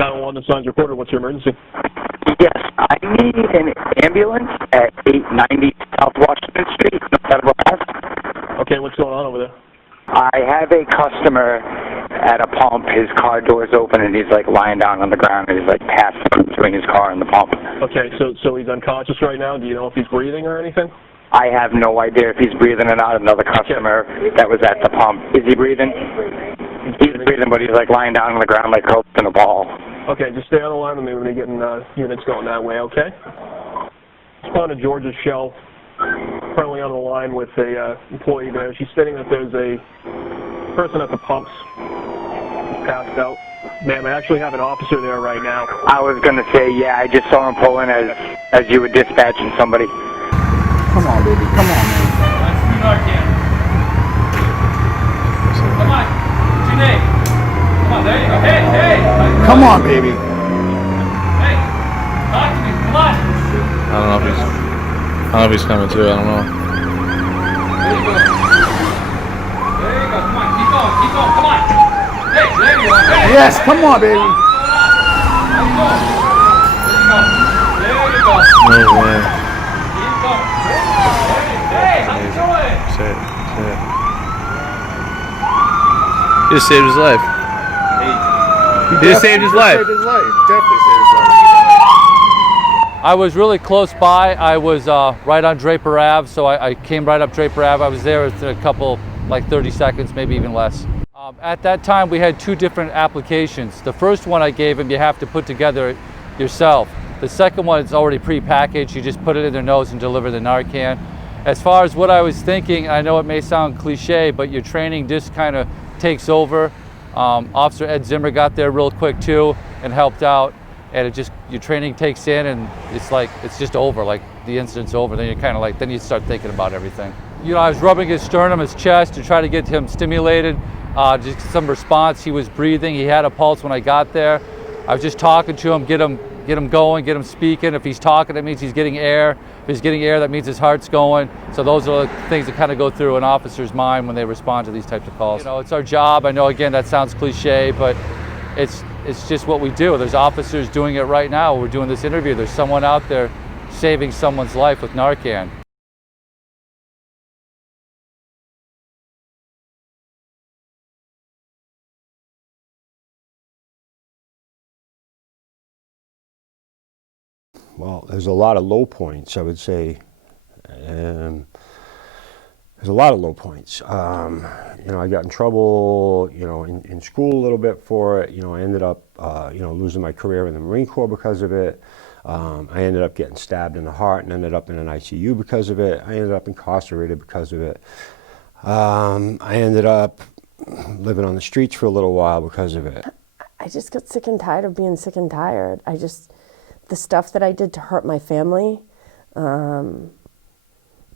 911, this line's recorded. What's your emergency? Yes, I need an ambulance at 890 South Washington Street, Federal Ave. Okay, what's going on over there? I have a customer at a pump. His car door's open and he's like lying down on the ground and he's like passed between his car and the pump. Okay, so he's unconscious right now. Do you know if he's breathing or anything? I have no idea if he's breathing or not. Another customer that was at the pump. Is he breathing? He's breathing, but he's like lying down on the ground like curled in a ball. Okay, just stay on the line with me when we're getting units going that way, okay? Respond to George's Shell. Currently on the line with a employee there. She's stating that there's a person at the pumps passed out. Ma'am, I actually have an officer there right now. I was going to say, yeah, I just saw him pull in as you were dispatching somebody. Come on, baby. Come on, man. Come on. What's your name? Come on, there you go. Hey, hey. Come on, baby. Hey, talk to me. Come on. I don't know if he's coming too. I don't know. There you go. There you go. Come on. Keep going. Keep going. Come on. Hey, there you go. Hey. Yes, come on, baby. How you going? There you go. There you go. No way. Keep going. Hey, how you doing? Say it. He just saved his life. He just saved his life. Saved his life. Definitely saved his life. I was really close by. I was right on Draper Ave, so I came right up Draper Ave. I was there within a couple, like 30 seconds, maybe even less. At that time, we had two different applications. The first one I gave him, you have to put together yourself. The second one is already pre-packaged. You just put it in their nose and deliver the Narcan. As far as what I was thinking, I know it may sound cliche, but your training just kind of takes over. Officer Ed Zimmer got there real quick too and helped out. And it just, your training takes in and it's like, it's just over, like the incident's over. Then you're kind of like, then you start thinking about everything. You know, I was rubbing his sternum, his chest to try to get him stimulated, just some response. He was breathing, he had a pulse when I got there. I was just talking to him, get him going, get him speaking. If he's talking, that means he's getting air. If he's getting air, that means his heart's going. So those are the things that kind of go through an officer's mind when they respond to these types of calls. You know, it's our job. I know, again, that sounds cliche, but it's just what we do. There's officers doing it right now. We're doing this interview. There's someone out there saving someone's life with Narcan. Well, there's a lot of low points, I would say. There's a lot of low points. You know, I got in trouble, you know, in school a little bit for it. You know, I ended up, you know, losing my career in the Marine Corps because of it. I ended up getting stabbed in the heart and ended up in an ICU because of it. I ended up incarcerated because of it. I ended up living on the streets for a little while because of it. I just got sick and tired of being sick and tired. The stuff that I did to hurt my family, I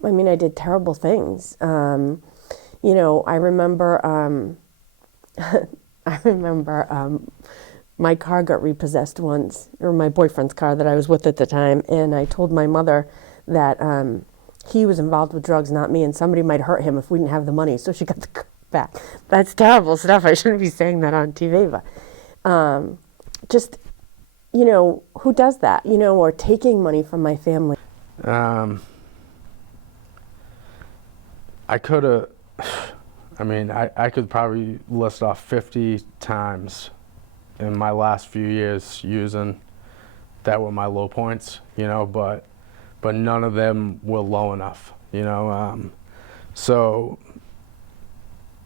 mean, I did terrible things. You know, I remember, my car got repossessed once, or my boyfriend's car that I was with at the time, and I told my mother that he was involved with drugs, not me, and somebody might hurt him if we didn't have the money, so she got the car back. That's terrible stuff. I shouldn't be saying that on TV, but just, you know, who does that, you know, or taking money from my family? I could have, I mean, I could probably list off 50 times in my last few years using that were my low points, you know, but none of them were low enough, you know. So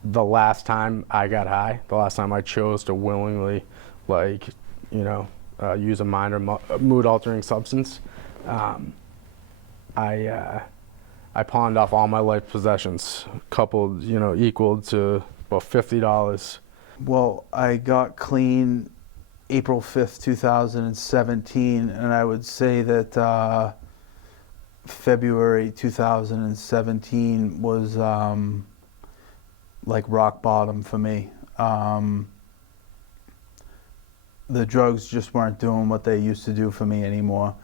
the last time I got high, the last time I chose to willingly, like, you know, use a minor mood-altering substance, I pawned off all my life possessions, coupled, you know, equal to about $50. Well, I got clean April 5th, 2017, and I would say that February 2017 was like rock bottom for me. The drugs just weren't doing what they used to do for me anymore.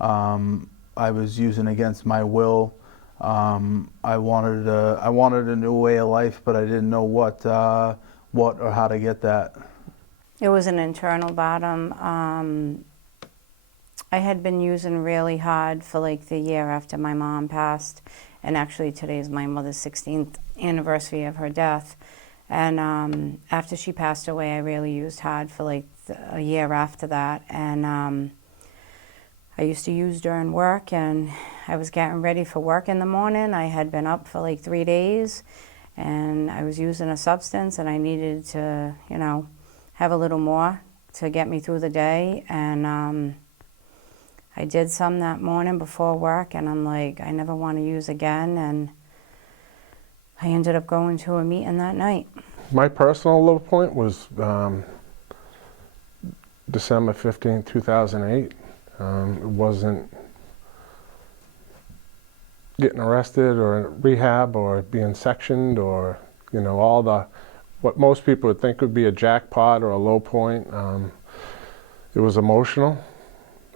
I was using against my will. I wanted a new way of life, but I didn't know what or how to get that. It was an internal bottom. I had been using really hard for like the year after my mom passed, and actually today is my mother's 16th anniversary of her death. And after she passed away, I really used hard for like a year after that. And I used to use during work, and I was getting ready for work in the morning. I had been up for like 3 days, and I was using a substance, and I needed to, you know, have a little more to get me through the day. And I did some that morning before work, and I'm like, I never want to use again. And I ended up going to a meeting that night. My personal low point was December 15, 2008. It wasn't getting arrested or rehab or being sectioned or, you know, all the, what most people would think would be a jackpot or a low point. It was emotional.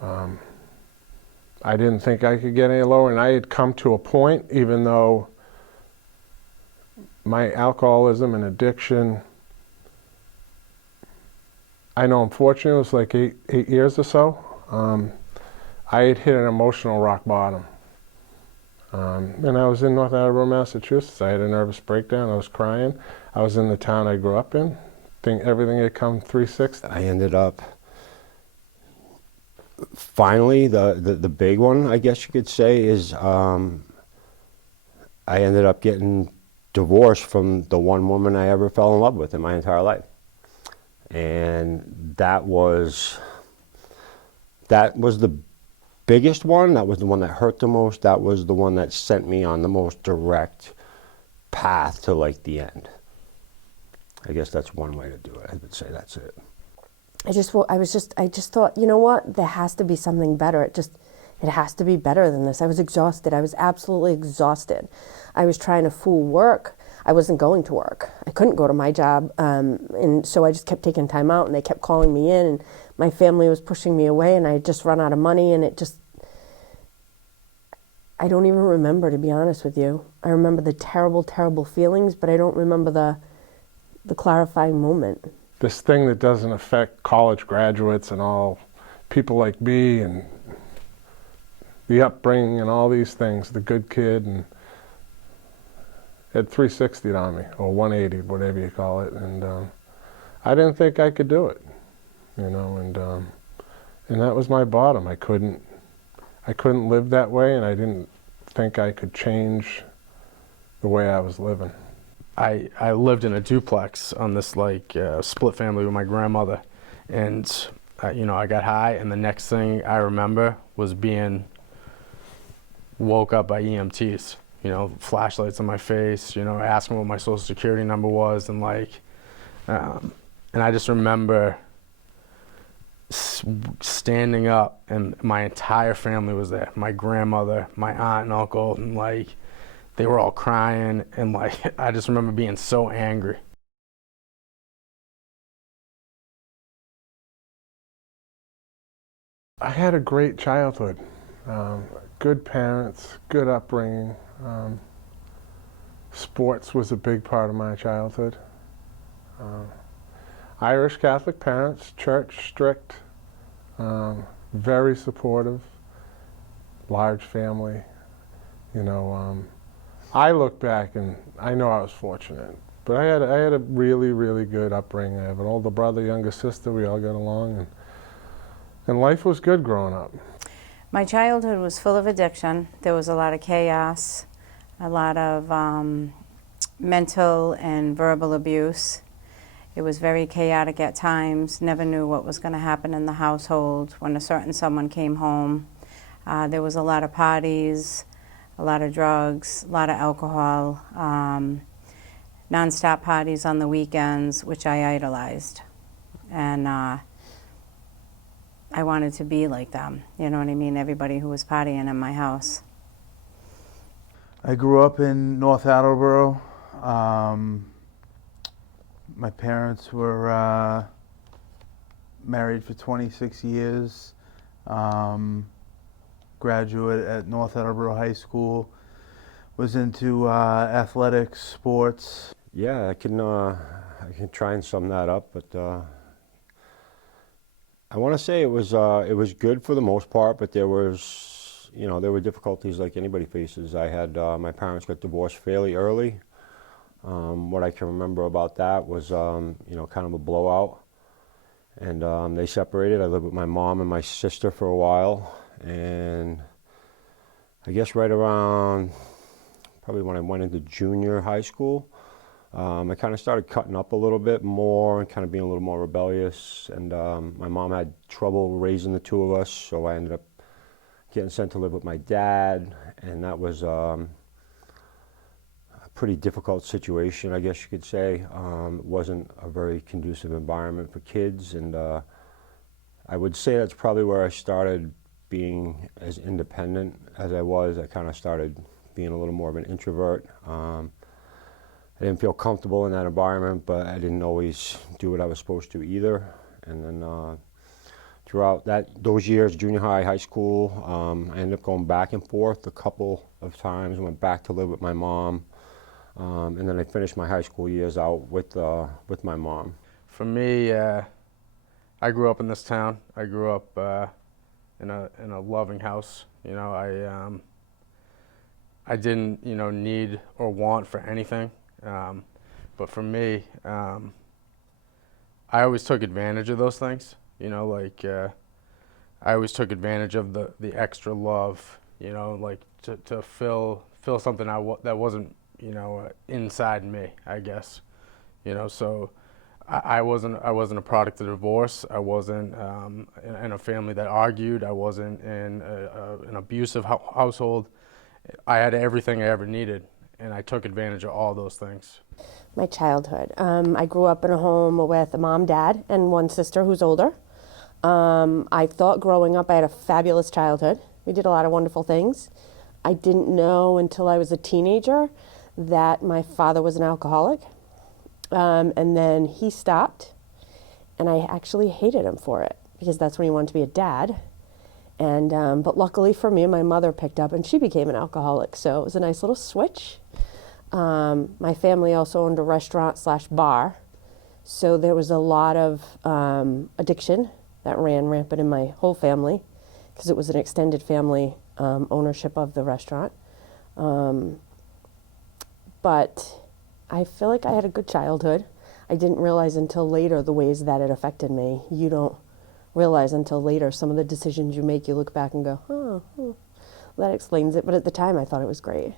I didn't think I could get any lower, and I had come to a point, even though my alcoholism and addiction, I know unfortunately it was like eight years or so, I had hit an emotional rock bottom. And I was in North Attleboro, Massachusetts. I had a nervous breakdown. I was crying. I was in the town I grew up in. Everything had come 360. I ended up, finally, the big one, I guess you could say, is I ended up getting divorced from the one woman I ever fell in love with in my entire life. And that was the biggest one. That was the one that hurt the most. That was the one that sent me on the most direct path to like the end. I guess that's one way to do it. I would say that's it. I just thought, you know what? There has to be something better. It has to be better than this. I was exhausted. I was absolutely exhausted. I was trying to fool work. I wasn't going to work. I couldn't go to my job. And so I just kept taking time out, and they kept calling me in, and my family was pushing me away, and I had just run out of money, and I don't even remember, to be honest with you. I remember the terrible, terrible feelings, but I don't remember the clarifying moment. This thing that doesn't affect college graduates and all people like me and the upbringing and all these things, the good kid, and had 360'd on me, or 180, whatever you call it, and I didn't think I could do it, you know, and that was my bottom. I couldn't live that way, and I didn't think I could change the way I was living. I lived in a duplex on this like split family with my grandmother, and you know, I got high, and the next thing I remember was being woke up by EMTs. You know, flashlights on my face. You know, asking what my social security number was, and like, and I just remember standing up, and my entire family was there. My grandmother, my aunt and uncle, and like, they were all crying, and like, I just remember being so angry. I had a great childhood. Good parents, good upbringing. Sports was a big part of my childhood. Irish Catholic parents, church strict, very supportive, large family. You know, I look back and I know I was fortunate, but I had a really, really good upbringing. I have an older brother, younger sister. We all got along, and life was good growing up. My childhood was full of addiction. There was a lot of chaos, a lot of mental and verbal abuse. It was very chaotic at times. Never knew what was going to happen in the household when a certain someone came home. There was a lot of parties, a lot of drugs, a lot of alcohol, non-stop parties on the weekends, which I idolized. And I wanted to be like them, you know what I mean? Everybody who was partying in my house. I grew up in North Attleboro. My parents were married for 26 years. Graduate at North Attleboro High School. Was into athletics, sports. Yeah, I can try and sum that up, but I want to say it was good for the most part, but there was, there were difficulties like anybody faces. I had my parents got divorced fairly early. What I can remember about that was, kind of a blowout. And they separated. I lived with my mom and my sister for a while. And I guess right around, probably when I went into junior high school, I kind of started cutting up a little bit more and kind of being a little more rebellious. And my mom had trouble raising the two of us, so I ended up getting sent to live with my dad. And that was a pretty difficult situation, I guess you could say. It wasn't a very conducive environment for kids. And I would say that's probably where I started being as independent as I was. I kind of started being a little more of an introvert. I didn't feel comfortable in that environment, but I didn't always do what I was supposed to either. And then throughout those years, junior high, high school, I ended up going back and forth a couple of times. I went back to live with my mom, and then I finished my high school years out with my mom. For me, I grew up in this town. I grew up in a loving house. I didn't need or want for anything. But for me, I always took advantage of those things. I always took advantage of the extra love. Like to fill something that wasn't inside me, I guess. So I wasn't a product of divorce. I wasn't in a family that argued. I wasn't in an abusive household. I had everything I ever needed, and I took advantage of all those things. My childhood. I grew up in a home with a mom, dad, and one sister who's older. I thought growing up I had a fabulous childhood. We did a lot of wonderful things. I didn't know until I was a teenager that my father was an alcoholic. And then he stopped, and I actually hated him for it because that's when he wanted to be a dad. And but luckily for me, my mother picked up and she became an alcoholic, so it was a nice little switch. My family also owned a restaurant/bar, so there was a lot of addiction that ran rampant in my whole family because it was an extended family ownership of the restaurant. But I feel like I had a good childhood. I didn't realize until later the ways that it affected me. You don't realize until later some of the decisions you make. You look back and go, that explains it. But at the time, I thought it was great.